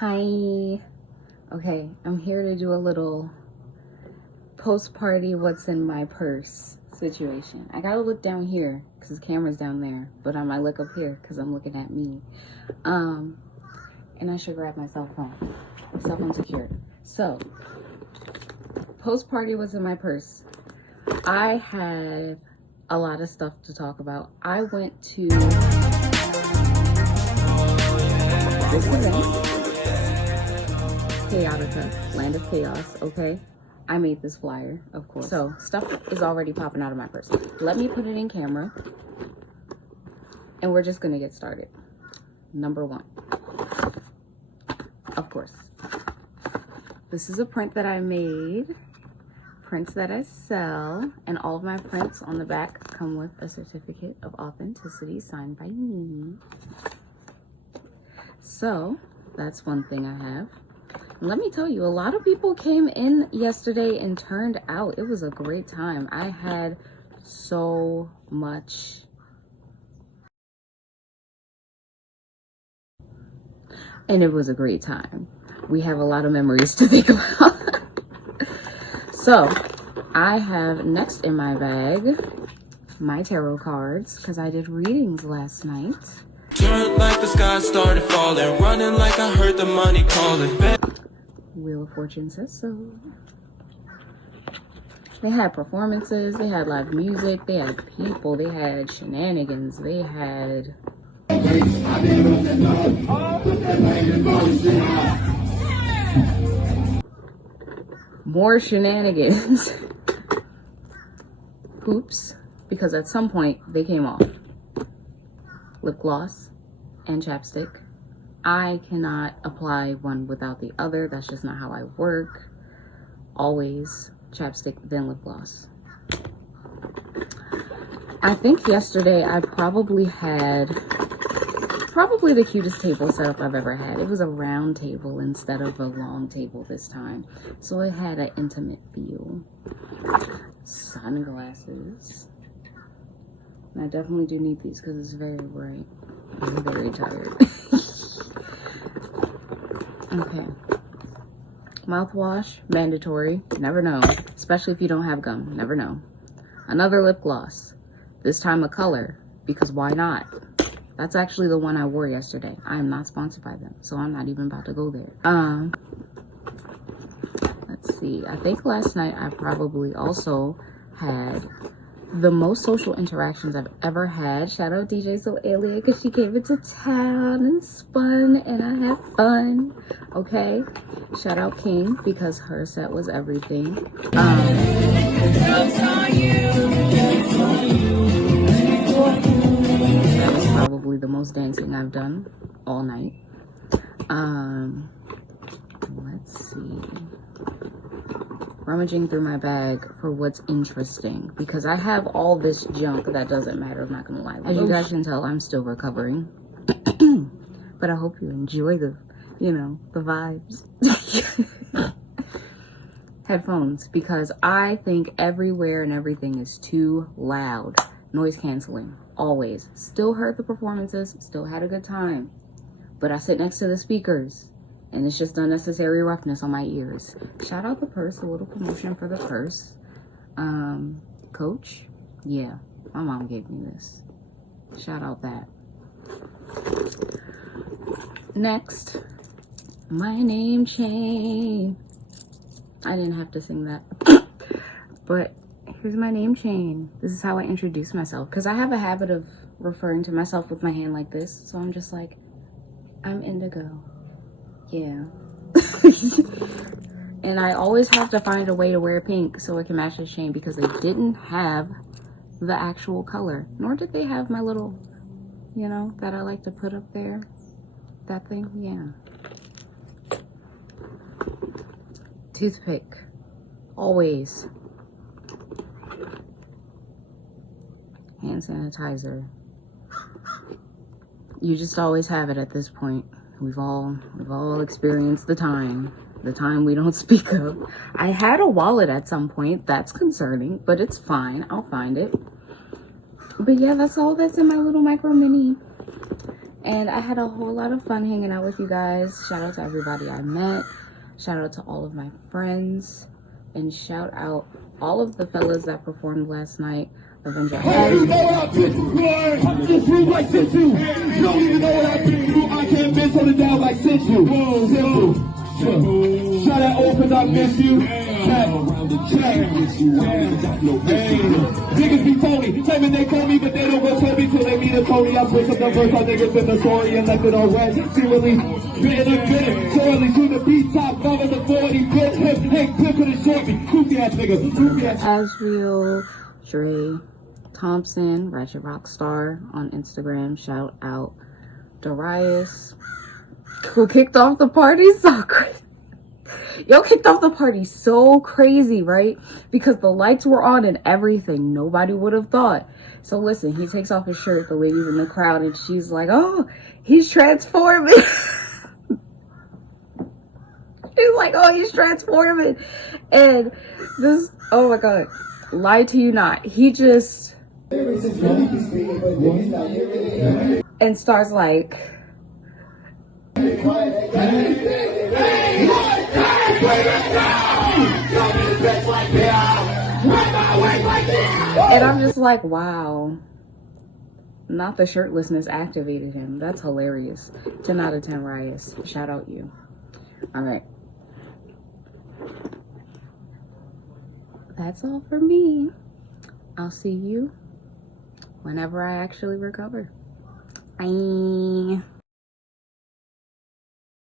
Hi. Okay, I'm here to do a little post-party what's in my purse situation. I gotta look down here because the camera's down there, but I might look up here because I'm looking at me. And I should grab my cell phone. My cell phone's secured. So, post-party what's in my purse. I have a lot of stuff to talk about. I went to this event. CHAOTICA, Land of Chaos, okay? I made this flyer, of course. So, stuff is already popping out of my purse. Let me put it in camera, and we're just gonna get started. Number one, of course. This is a print that I made, prints that I sell, and all of my prints on the back come with a certificate of authenticity signed by me. So, that's one thing I have. Let me tell you, a lot of people came in yesterday and turned out. It was a great time. I had so much. And it was a great time. We have a lot of memories to think about. So, I have next in my bag my tarot cards because I did readings last night. Turned like the sky started falling, running like I heard the money calling. Wheel of Fortune says so. They had performances, they had live music, they had people, they had shenanigans, they had more shenanigans. Hoops, because at some point they came off. Lip gloss and chapstick. I cannot apply one without the other. That's just not how I work. Always chapstick, then lip gloss. I think yesterday I probably had the cutest table setup I've ever had. It was a round table instead of a long table this time. So it had an intimate feel. Sunglasses. And I definitely do need these because it's very bright. I'm very tired. Okay. Mouthwash, mandatory. Never know. Especially if you don't have gum. Never know. Another lip gloss. This time a color. Because why not? That's actually the one I wore yesterday. I am not sponsored by them. So I'm not even about to go there. Let's see. I think last night I probably also had the most social interactions I've ever had. Shout out DJ So Alien because she came into town and spun and I had fun. Okay. Shout out King because her set was everything. That was probably the most dancing I've done all night. Let's see. Rummaging through my bag for what's interesting because I have all this junk that doesn't matter. I'm not gonna lie. As you guys can tell, I'm still recovering, but I hope you enjoy the vibes. Headphones, because I think everywhere and everything is too loud. Noise canceling, always. Still heard the performances, still had a good time, but I sit next to the speakers. And it's just unnecessary roughness on my ears. Shout out the purse, a little promotion for the purse. Coach, yeah, my mom gave me this. Shout out that. Next, my name chain. I didn't have to sing that. But here's my name chain. This is how I introduce myself. Because I have a habit of referring to myself with my hand like this. So I'm just like, I'm indigo. Yeah. And I always have to find a way to wear pink so it can match the chain because they didn't have the actual color. Nor did they have my little, that I like to put up there. That thing, yeah. Toothpick. Always. Hand sanitizer. You just always have it at this point. We've all experienced the time we don't speak of. I had a wallet at some point. That's concerning, but it's fine. I'll find it. But yeah, that's all that's in my little micro mini. And I had a whole lot of fun hanging out with you guys. Shout out to everybody I met. Shout out to all of my friends. And shout out all of the fellas that performed last night. Avenger Hey, you know what I've been through? I'm just through like since you. You don't even know what I've been through. I can't miss on it down like since you. Simple. Shout out all cause I miss you. Niggas be phony, claiming they call me, but they don't go tell me till they meet a Tony. I switch up the verse, I niggas in the story and left it all red. Secretly, bitten and bitten, sorely to the beat top, down in the 40, bitch, hip, Hank, Pip could've short me. Goofy ass nigga, goofy ass. Asriel, Dre, Thompson, Ratchet Rockstar on Instagram. Shout out Darius, who kicked off the party so crazy. Yo, kicked off the party so crazy, right? Because the lights were on and everything. Nobody would have thought. So listen, he takes off his shirt, the ladies in the crowd, and she's like, oh, he's transforming. She's like, oh, he's transforming. And this, oh my God, lie to you not. He just, and starts like, and I'm just like, wow. Not the shirtlessness activated him. That's hilarious. 10 out of 10, Rias. Shout out you. All right. That's all for me. I'll see you whenever I actually recover. Bye.